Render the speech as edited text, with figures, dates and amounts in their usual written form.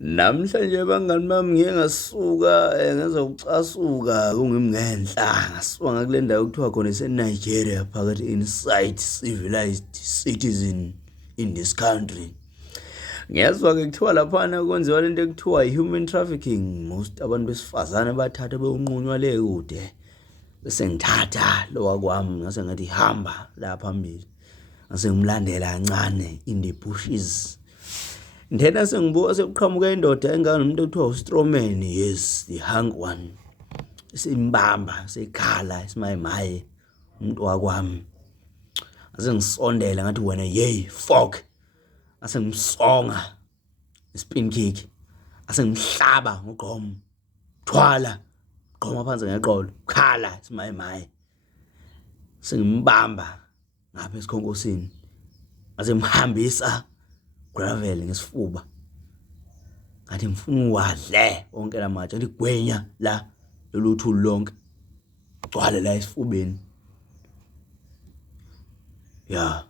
Namhlanje bangani bami ngike ngasuka ngenza ukucasuka kungimngenhla ngasuka ngakule ndawo okuthiwa khona eseNigeria phakathi inside civilized citizen in this country. Ngiyezwa-ke kuthiwa laphana kwenziwa lento ekuthiwa i-human trafficking. Most abantu besifazane bathatha beyonqunywa le kude bese ngithatha lowa kwami ngase ngathi hamba la phambili ngase ngimlandela kancane in the bushes. Ngithena sengibuka sekuqhamuka indoda enganomuntu okuthiwa uStrowman, yes, the hung one. Simbamba sekhala isimayimaye umuntu wakwami. Ase ngisondela ngathi wena hey fuck. Ase ngimsonga spin kick. Ase ngimhlaba ngogqomo. Thwala gqoma phansi ngeqolo. Khala isimayimaye. Sengimbamba ngapha esikhonkosini. Ase ngimhambisa gravel ngesifuba. Ngathi ngifuna uwadle wonke lamatshe athi gwenya la loluthu lonke. Gcwale la esifubeni. Yeah.